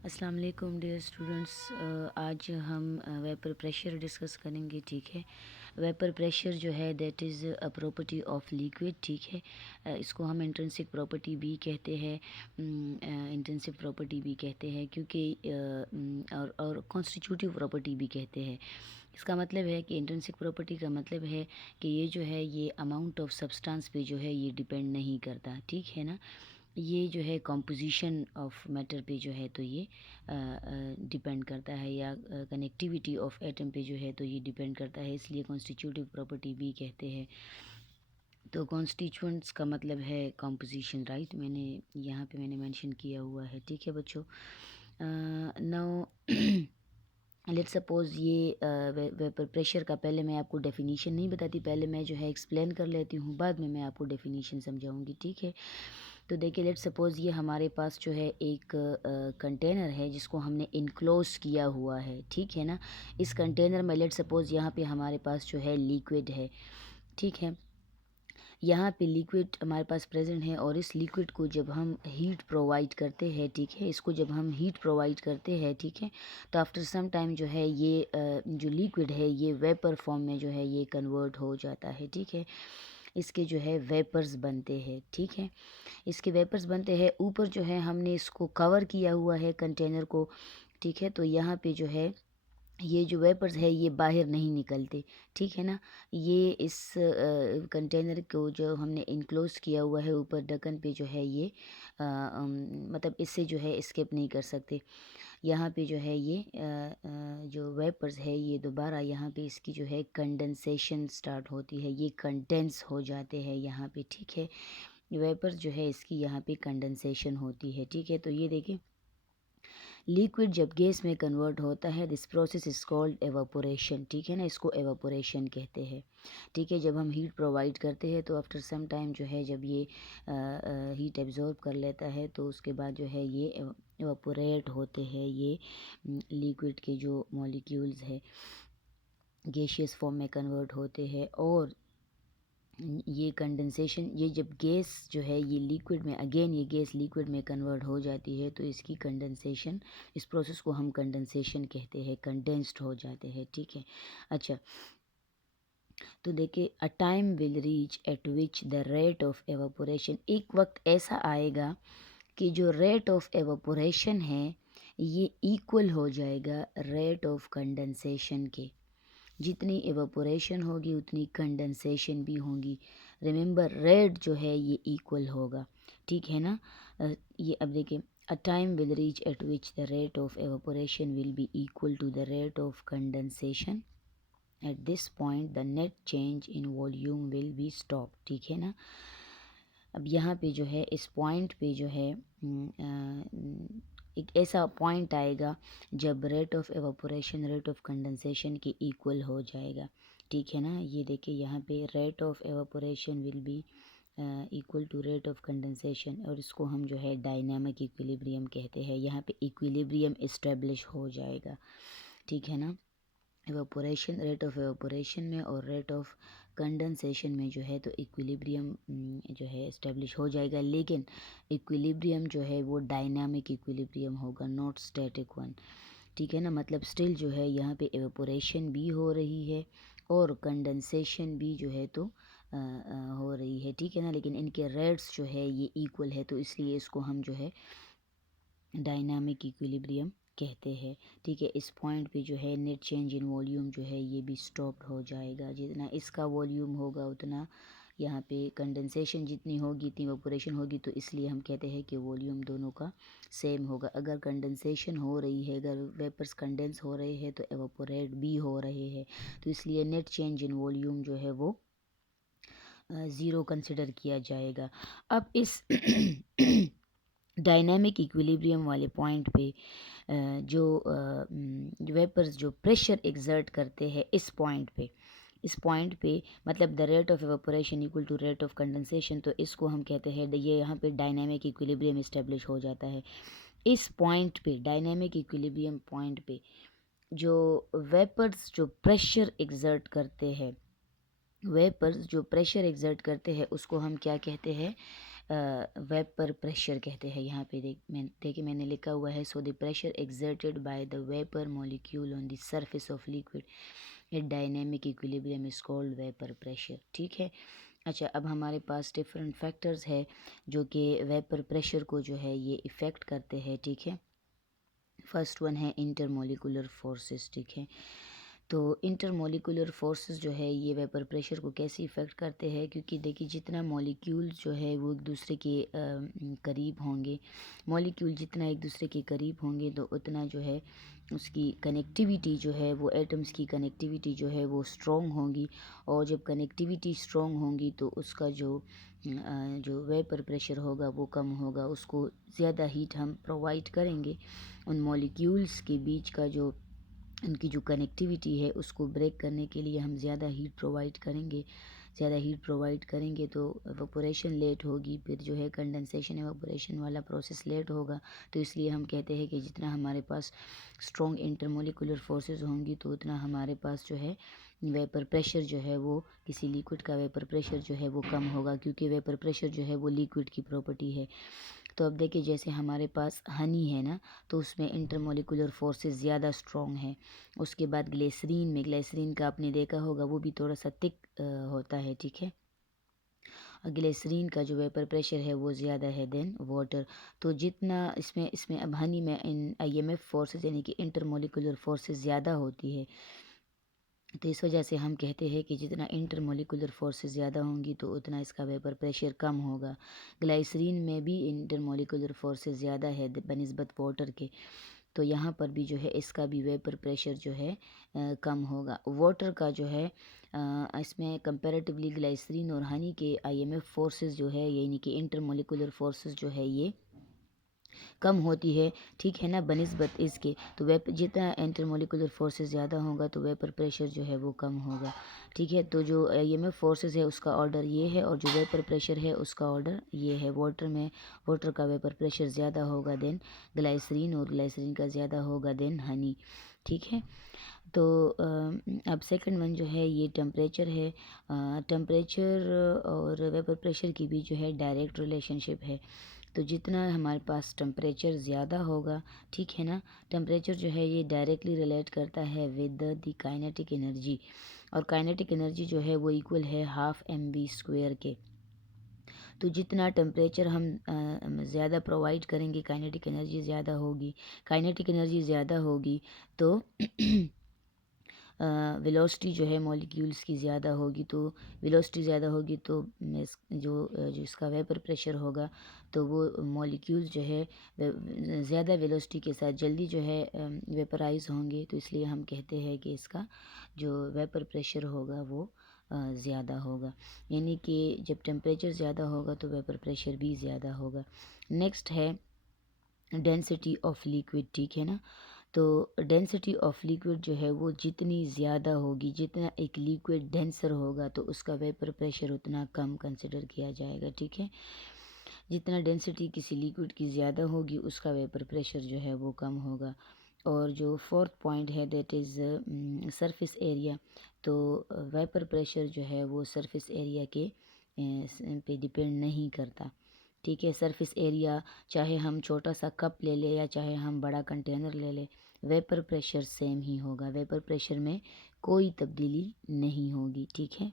अस्सलाम वालेकुम dear students. आज हम वेपर प्रेशर डिस्कस करेंगे। ठीक है, वेपर प्रेशर जो है that is a property of liquid. ठीक है, इसको हम इंट्रिंसिक प्रॉपर्टी भी कहते हैं, इंट्रिंसिक प्रॉपर्टी भी कहते हैं, क्योंकि और कॉन्स्टिट्यूटिव प्रॉपर्टी भी कहते हैं। इसका मतलब है कि इंट्रिंसिक प्रॉपर्टी का मतलब है कि ये जो है ये अमाउंट ऑफ सब्सटेंस पे जो है ये डिपेंड नहीं करता। ठीक है ना, ये जो है कॉम्पोजिशन ऑफ मैटर पे जो है तो ये डिपेंड करता है, या कनेक्टिविटी ऑफ एटम पे जो है तो ये डिपेंड करता है, इसलिए कॉन्स्टिट्यूटिव प्रॉपर्टी भी कहते हैं। तो कॉन्स्टिट्यूएंट्स का मतलब है कॉम्पोजिशन, राइट। मैंने मेंशन किया हुआ है। ठीक है बच्चों, नाउ लेट्स सपोज ये वेपर प्रेशर का पहले मैं आपको डेफिनेशन नहीं बताती, पहले मैं जो है एक्सप्लेन कर लेती हूँ, बाद में मैं आपको डेफिनेशन समझाऊंगी। ठीक है, तो देखिए लेट्स सपोज़ ये हमारे पास जो है एक कंटेनर है जिसको हमने इनक्लोज किया हुआ है। ठीक है ना, इस कंटेनर में लेट्स सपोज़ यहाँ पे हमारे पास जो है लिक्विड है। ठीक है, यहाँ पे लिक्विड हमारे पास प्रेजेंट है, और इस लिक्विड को जब हम हीट प्रोवाइड करते हैं, ठीक है, इसको जब हम हीट प्रोवाइड करते हैं, ठीक है, तो आफ्टर सम टाइम जो है ये जो लिक्विड है ये वेपर फॉर्म में जो है ये कन्वर्ट हो जाता है। ठीक है, इसके जो है वेपर्स बनते हैं। ठीक है, इसके वेपर्स बनते हैं, ऊपर जो है हमने इसको कवर किया हुआ है कंटेनर को। ठीक है, तो यहाँ पे जो है ये जो वेपर्स है ये बाहर नहीं निकलते। ठीक है ना, ये इस कंटेनर को जो हमने इनक्लोज किया हुआ है ऊपर ढक्कन पे जो है ये मतलब इससे जो है एस्केप नहीं कर सकते। यहाँ पे जो है ये जो वेपर्स है ये दोबारा यहाँ पे इसकी जो है कंडेंसेशन स्टार्ट होती है, ये कंडेंस हो जाते हैं यहाँ पे। ठीक है, वेपर्स जो है इसकी यहाँ पे कंडेंसेशन होती है। ठीक है, तो ये देखिए लिक्विड जब गैस में कन्वर्ट होता है this process is called evaporation. ठीक है ना, इसको एवापोरेशन कहते हैं। ठीक है, जब हम हीट प्रोवाइड करते हैं तो आफ्टर सम टाइम जो है जब ये हीट एब्जॉर्ब कर लेता है तो उसके बाद जो है ये एवापोरेट होते हैं, ये लिक्विड के जो मॉलिक्यूल्स है गैशियस फॉर्म में कन्वर्ट होते हैं, और ये कंडेंसेशन, ये जब गैस जो है ये लिक्विड में, अगेन ये गैस लिक्विड में कन्वर्ट हो जाती है तो इसकी कंडेंसेशन, इस प्रोसेस को हम कंडेंसेशन कहते हैं, कंडेंस्ड हो जाते हैं। ठीक है, अच्छा, तो देखिए a time will reach at which the rate of evaporation, एक वक्त ऐसा आएगा कि जो रेट ऑफ एवापोरेशन है ये इक्वल हो जाएगा रेट ऑफ कंडेंसेशन के। जितनी एवापोरेशन होगी उतनी कंडेंसेशन भी होगी। रिमेंबर रेट जो है ये इक्वल होगा। ठीक है ना, ये अब देखिए a time will reach at which the rate of evaporation will be equal to the rate of condensation. At this point the net change in volume will be stop. ठीक है ना, अब यहाँ पे जो है इस पॉइंट पे जो है एक ऐसा पॉइंट आएगा जब rate of evaporation rate of condensation के इक्वल हो जाएगा। ठीक है ना, ये देखिए यहाँ पे rate of evaporation will be equal to rate of condensation, और इसको हम जो है डायनामिक इक्विलिब्रियम कहते हैं। यहाँ पे इक्विलिब्रियम इस्टेब्लिश हो जाएगा। ठीक है ना, एवापोरेशन, रेट ऑफ एवापोरेशन में और रेट ऑफ कंडेंसेशन में जो है तो इक्विलिब्रियम जो है इस्टेब्लिश हो जाएगा, लेकिन इक्विलिब्रियम जो है वो डायनामिक इक्विलिब्रियम होगा, नॉट स्टैटिक वन। ठीक है ना, मतलब स्टिल जो है यहाँ पे एवापोरेशन भी हो रही है और कंडेंसेशन भी जो है तो हो रही है। ठीक है ना, लेकिन इनके रेट्स जो है ये इक्वल है, तो इसलिए इसको हम जो है डायनामिक इक्विलिब्रियम कहते हैं। ठीक है, इस पॉइंट पे जो है नेट चेंज इन वॉल्यूम जो है ये भी स्टॉप्ड हो जाएगा। जितना इसका वॉल्यूम होगा उतना यहाँ पे कंडेंसेशन जितनी होगी इतनी इवेपोरेशन होगी, तो इसलिए हम कहते हैं कि वॉल्यूम दोनों का सेम होगा। अगर कंडेंसेशन हो रही है, अगर वेपर्स कंडेंस हो रहे हैं तो एवापोरेट भी हो रहे हैं, तो इसलिए नेट चेंज इन वॉल्यूम जो है वो ज़ीरो कंसिडर किया जाएगा। अब इस डायनामिक इक्विलिब्रियम वाले पॉइंट पे जो वेपर्स जो प्रेशर एक्सर्ट करते हैं इस पॉइंट पे मतलब the rate of evaporation equal to rate of condensation, तो इसको हम कहते हैं ये यहाँ पे डायनामिक इक्विलिब्रियम इस्टेब्लिश हो जाता है। इस पॉइंट पे डायनामिक इक्विलिब्रियम पॉइंट पे जो वेपर्स जो प्रेशर एक्सर्ट करते हैं, वेपर्स जो प्रेशर एक्सर्ट करते हैं उसको हम क्या कहते हैं, वेपर प्रेशर कहते हैं। यहाँ पे देखिए मैंने लिखा हुआ है, so the pressure exerted by the vapour molecule on the surface of liquid at dynamic equilibrium is called vapour pressure. ठीक है। अच्छा, अब हमारे पास डिफरेंट फैक्टर्स है जो कि वेपर प्रेशर को जो है ये इफ़ेक्ट करते हैं। ठीक है। फर्स्ट वन है इंटरमोलिकुलर फोर्सेस। ठीक है। तो इंटरमोलिकुलर फोर्सेस जो है ये वेपर प्रेशर को कैसे इफ़ेक्ट करते हैं, क्योंकि देखिए जितना मॉलिक्यूल्स जो है वो एक दूसरे के करीब होंगे, मॉलिक्यूल जितना एक दूसरे के करीब होंगे तो उतना जो है उसकी कनेक्टिविटी जो है वो एटम्स की कनेक्टिविटी जो है वो स्ट्रॉन्ग होगी। और जब कनेक्टिविटी स्ट्रॉन्ग होगी तो उसका जो वेपर प्रेशर होगा वो कम होगा, उसको ज़्यादा हीट हम प्रोवाइड करेंगे। उन मॉलिक्यूल्स के बीच का जो उनकी जो कनेक्टिविटी है उसको ब्रेक करने के लिए हम ज़्यादा हीट प्रोवाइड करेंगे। ज़्यादा हीट प्रोवाइड करेंगे तो एवापोरेशन लेट होगी, फिर जो है कंडेंसेशन एवापोरेशन वाला प्रोसेस लेट होगा। तो इसलिए हम कहते हैं कि जितना हमारे पास स्ट्रॉन्ग इंटरमोलिकुलर फोर्सेस होंगी तो उतना हमारे पास जो है वेपर प्रेशर जो है वो, किसी लिक्विड का वेपर प्रेशर जो है वो कम होगा, क्योंकि वेपर प्रेशर जो है वो लिक्विड की प्रॉपर्टी है। तो अब देखिए जैसे हमारे पास हनी है ना, तो उसमें इंटरमोलिकुलर फोर्सेस ज़्यादा स्ट्रॉन्ग है। उसके बाद ग्लिसरीन का आपने देखा होगा वो भी थोड़ा सा थिक होता है। ठीक है। और ग्लिसरीन का जो वेपर प्रेशर है वो ज़्यादा है देन वाटर। तो जितना इसमें अब हनी में इन आईएमएफ फोर्सेस यानी कि इंटरमोलिकुलर फोर्सेस ज़्यादा होती है। तो इस वजह से हम कहते हैं कि जितना इंटरमोलिकुलर फोर्सेस ज़्यादा होंगी तो उतना इसका वेपर प्रेशर कम होगा। ग्लाइसरीन में भी इंटरमोलिकुलर फोर्सेस ज़्यादा है बनिस्बत वाटर के, तो यहाँ पर भी जो है इसका भी वेपर प्रेशर जो है कम होगा। वाटर का जो है इसमें कंपैरेटिवली ग्लाइसरीन और हनी के आईएमएफ फोर्सेस जो है यानी कि इंटरमोलिकुलर फोर्सेस जो है ये कम होती है। ठीक है ना, बनिस्बत इसके। तो जितना इंटरमोलिकुलर फोर्सेस ज़्यादा होगा तो वेपर प्रेशर जो है वो कम होगा। ठीक है। तो जो आईएमएफ फोर्सेस है उसका ऑर्डर ये है और जो वेपर प्रेशर है उसका ऑर्डर ये है। वाटर का वेपर प्रेशर ज़्यादा होगा देन ग्लाइसरीन, और ग्लाइसरीन का ज़्यादा होगा देन हनी। ठीक है। तो अब सेकंड वन जो है ये टेम्परेचर है। टेम्परेचर और वेपर प्रेशर की भी जो है डायरेक्ट रिलेशनशिप है। तो जितना हमारे पास टेम्परेचर ज़्यादा होगा, ठीक है ना, टेम्परेचर जो है ये डायरेक्टली रिलेट करता है विद द काइनेटिक एनर्जी, और काइनेटिक एनर्जी जो है वो इक्वल है ½ mv² के। तो जितना टेम्परेचर हम ज़्यादा प्रोवाइड करेंगे काइनेटिक एनर्जी ज़्यादा होगी। काइनेटिक एनर्जी ज़्यादा होगी तो वेलोसिटी जो है मॉलिक्यूल्स की ज़्यादा होगी। तो वेलोसिटी ज़्यादा होगी तो जो इसका वेपर प्रेशर होगा तो वो मॉलिक्यूल्स जो है ज़्यादा वेलोसिटी के साथ जल्दी जो है वेपराइज होंगे। तो इसलिए हम कहते हैं कि इसका जो वेपर प्रेशर होगा वो ज़्यादा होगा। यानी कि जब टेम्परेचर ज़्यादा होगा तो वेपर प्रेशर भी ज़्यादा होगा। नेक्स्ट है डेंसिटी ऑफ लिक्विड। ठीक है ना। तो डेंसिटी ऑफ लिक्विड जो है वो जितनी ज़्यादा होगी, जितना एक लिक्विड डेंसर होगा तो उसका वेपर प्रेशर उतना कम कंसिडर किया जाएगा। ठीक है। जितना डेंसिटी किसी लिक्विड की ज़्यादा होगी उसका वेपर प्रेशर जो है वो कम होगा। और जो फोर्थ पॉइंट है दैट इज़ सरफेस एरिया। तो वेपर प्रेशर जो है वो सरफेस एरिया के पे डिपेंड नहीं करता। ठीक है। सरफेस एरिया चाहे हम छोटा सा कप ले लें या चाहे हम बड़ा कंटेनर ले लें, वेपर प्रेशर सेम ही होगा। वेपर प्रेशर में कोई तब्दीली नहीं होगी। ठीक है।